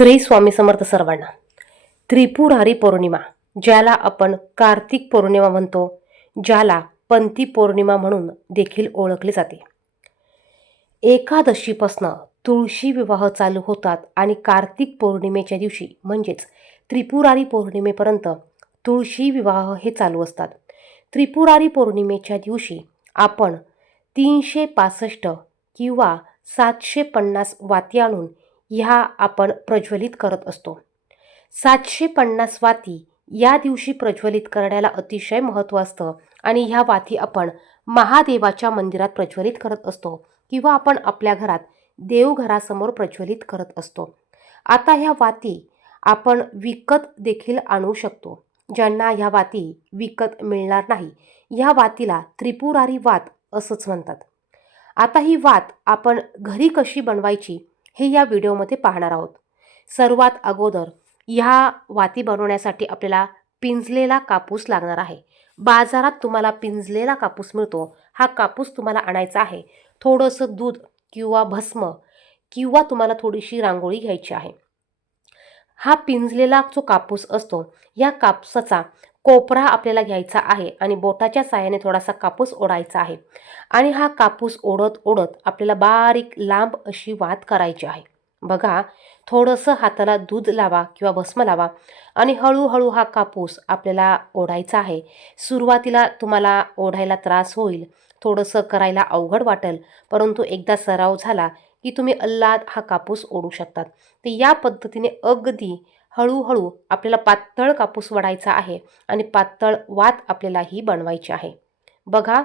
श्री स्वामी समर्थ सर्वांना. त्रिपुरारी पौर्णिमा ज्याला आपण कार्तिक पौर्णिमा म्हणतो ज्याला पंथी पौर्णिमा म्हणून देखील ओळखले जाते. एकादशीपासनं तुळशी विवाह चालू होतात आणि कार्तिक पौर्णिमेच्या दिवशी म्हणजेच त्रिपुरारी पौर्णिमेपर्यंत तुळशी विवाह हे चालू असतात. त्रिपुरारी पौर्णिमेच्या दिवशी आपण तीनशे पासष्ट किंवा सातशे पन्नास वाती आणून ह्या आपण प्रज्वलित करत असतो. सातशे पन्नास वाती या दिवशी प्रज्वलित करण्याला अतिशय महत्त्व असतं आणि ह्या वाती आपण महादेवाच्या मंदिरात प्रज्वलित करत असतो किंवा आपण आपल्या घरात देवघरासमोर प्रज्वलित करत असतो. आता ह्या वाती आपण विकत देखील आणू शकतो. ज्यांना ह्या वाती विकत मिळणार नाही ह्या वातीला त्रिपुरारी वात असंच म्हणतात. आता ही वात आपण घरी कशी बनवायची? हे या व्हिडिओमध्ये पाहणार आहोत. सर्वात अगोदर ह्या वाती बनवण्यासाठी आपल्याला पिंजलेला कापूस लागणार आहे. बाजारात तुम्हाला पिंजलेला कापूस मिळतो. हा कापूस तुम्हाला आणायचा आहे. थोडंसं दूध किंवा भस्म किंवा तुम्हाला थोडीशी रांगोळी घ्यायची आहे. हा पिंजलेला जो कापूस असतो या कापसाचा कोपरा आपल्याला घ्यायचा आहे आणि बोटाच्या साहाय्याने थोडासा कापूस ओढायचा आहे. आणि हा कापूस ओढत ओढत आपल्याला बारीक लांब अशी वात करायची आहे. बघा थोडंसं हाताला दूध लावा किंवा भस्म लावा आणि हळूहळू हा कापूस आपल्याला ओढायचा आहे. सुरुवातीला तुम्हाला ओढायला त्रास होईल थोडंसं करायला अवघड वाटेल परंतु एकदा सराव झाला की तुम्ही अल्लाद हा कापूस ओढू शकतात. तर या पद्धतीने अगदी हळूहळू आपल्याला पातळ कापूस वाढायचा आहे आणि पातळ वात आपल्याला ही बनवायची आहे. बघा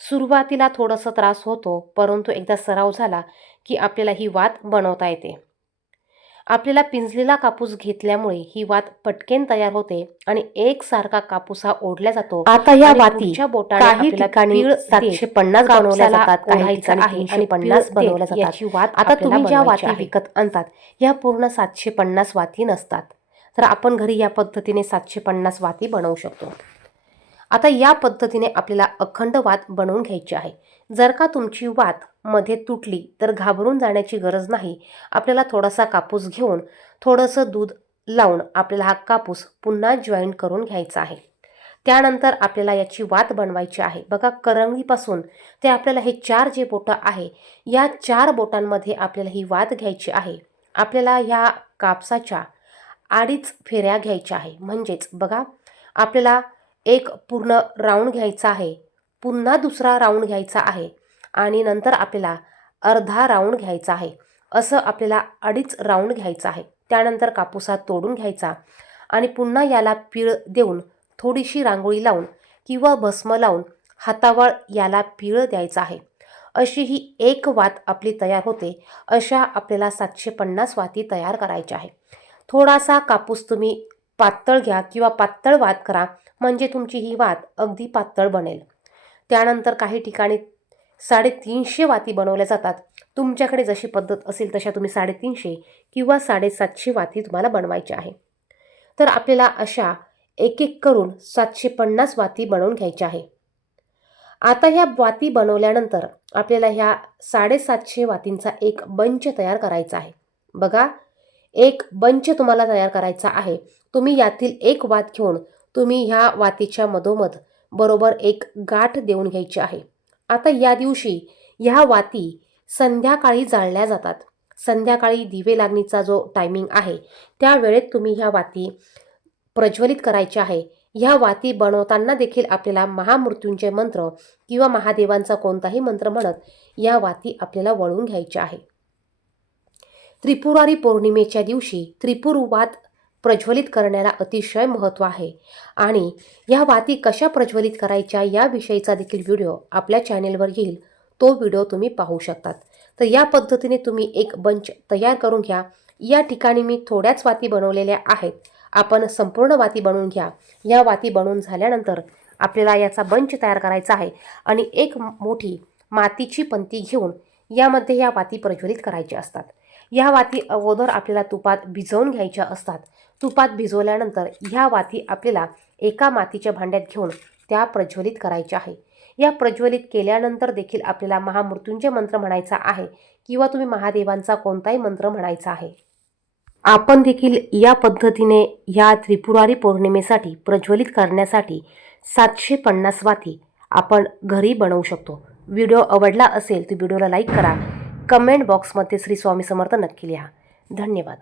सुरुवातीला थोडासा त्रास होतो परंतु एकदा सराव झाला की आपल्याला ही वात बनवता येते. आपल्याला पिंजलेला कापूस घेतल्यामुळे ही वात पटकेन तयार होते आणि एकसारखा कापूस हा ओढला जातो. आता या आणि वाती पुढच्या बोटाने ठिकाणी सातशे पन्नास बनवल्या कापसाला जातात काही ओढायचं ठिकाणी आहे तीनशे आणि पन्नास पीळ बनवल्या देत जातात. याची वात आता तुम्ही ज्या वाती. विकत आणतात या पूर्ण सातशे पन्नास वाती नसतात. तर आपण घरी या पद्धतीने सातशे पन्नास वाती बनवू शकतो. आता या पद्धतीने आपल्याला अखंड वात बनवून घ्यायची आहे. जर का तुमची वात मध्ये तुटली तर घाबरून जाण्याची गरज नाही. आपल्याला थोडासा कापूस घेऊन थोडंसं दूध लावून आपल्याला हा कापूस पुन्हा जॉईंट करून घ्यायचा आहे. त्यानंतर आपल्याला याची वात बनवायची आहे. बघा करंगीपासून ते आपल्याला हे चार जे बोटं आहे या चार बोटांमध्ये आपल्याला ही वात घ्यायची आहे. आपल्याला ह्या कापसाच्या आडीच फेऱ्या घ्यायच्या आहे. म्हणजेच बघा आपल्याला एक पूर्ण राऊंड घ्यायचा आहे. पुन्हा दुसरा राऊंड घ्यायचा आहे आणि नंतर आपल्याला अर्धा राऊंड घ्यायचा आहे. असं आपल्याला अडीच राऊंड घ्यायचं आहे. त्यानंतर कापूसा तोडून घ्यायचा आणि पुन्हा याला पीळ देऊन थोडीशी रांगोळी लावून किंवा भस्म लावून हातावर याला पीळ द्यायचा आहे. अशी ही एक वात आपली तयार होते. अशा आपल्याला सातशे पन्नास वाती तयार करायच्या आहे. थोडासा कापूस तुम्ही पातळ घ्या किंवा पातळ वात करा म्हणजे तुमची ही वात अगदी पातळ बनेल. त्यानंतर काही ठिकाणी साडेतीनशे वाती बनवल्या जातात. तुमच्याकडे जशी पद्धत असेल तशा तुम्ही साडेतीनशे किंवा साडेसातशे वाती तुम्हाला बनवायच्या आहे. तर आपल्याला अशा एक एक करून सातशे पन्नास वाती बनवून घ्यायच्या आहे. आता ह्या वाती बनवल्यानंतर आपल्याला ह्या साडेसातशे वातींचा एक बंच तयार करायचा आहे. बघा एक बंच तुम्हाला तयार करायचा आहे. तुम्ही यातील एक वात घेऊन तुम्ही ह्या वातीच्या मधोमध बरोबर एक गाठ देऊन घ्यायची आहे. आता या दिवशी ह्या वाती संध्याकाळी जाळल्या जातात. संध्याकाळी दिवे लागणीचा जो टायमिंग आहे त्या वेळेत तुम्ही ह्या वाती प्रज्वलित करायच्या आहे. ह्या वाती बनवताना देखील आपल्याला महामृत्यूंचे मंत्र किंवा महादेवांचा कोणताही मंत्र म्हणत या वाती आपल्याला वळून घ्यायच्या आहे. त्रिपुरारी पौर्णिमेच्या दिवशी त्रिपुरवात प्रज्वलित करण्याला अतिशय महत्त्व आहे. आणि या वाती कशा प्रज्वलित करायच्या याविषयीचा देखील व्हिडिओ आपल्या चॅनेलवर येईल. तो व्हिडिओ तुम्ही पाहू शकतात. तर या पद्धतीने तुम्ही एक बंच तयार करून घ्या. या ठिकाणी मी थोड्याच वाती बनवलेल्या आहेत. आपण संपूर्ण वाती बनवून घ्या. या वाती बनवून झाल्यानंतर आपल्याला याचा बंच तयार करायचा आहे. आणि एक मोठी मातीची पंती घेऊन यामध्ये या वाती प्रज्वलित करायच्या असतात. या वाती अगोदर आपल्याला तुपात भिजवून घ्यायच्या असतात. तुपात भिजवल्यानंतर ह्या वाती आपल्याला एका मातीच्या भांड्यात घेऊन त्या प्रज्वलित करायच्या आहे. या प्रज्वलित केल्यानंतर देखील आपल्याला महामृत्युंजय मंत्र म्हणायचा आहे किंवा तुम्ही महादेवांचा कोणताही मंत्र म्हणायचा आहे. आपण देखील या पद्धतीने या त्रिपुरारी पौर्णिमेसाठी प्रज्वलित करण्यासाठी सातशे पन्नास वाती आपण घरी बनवू शकतो. व्हिडिओ आवडला असेल तर व्हिडिओला लाईक करा. कमेंट बॉक्समध्ये श्री स्वामी समर्थ नक्की लिहा. धन्यवाद.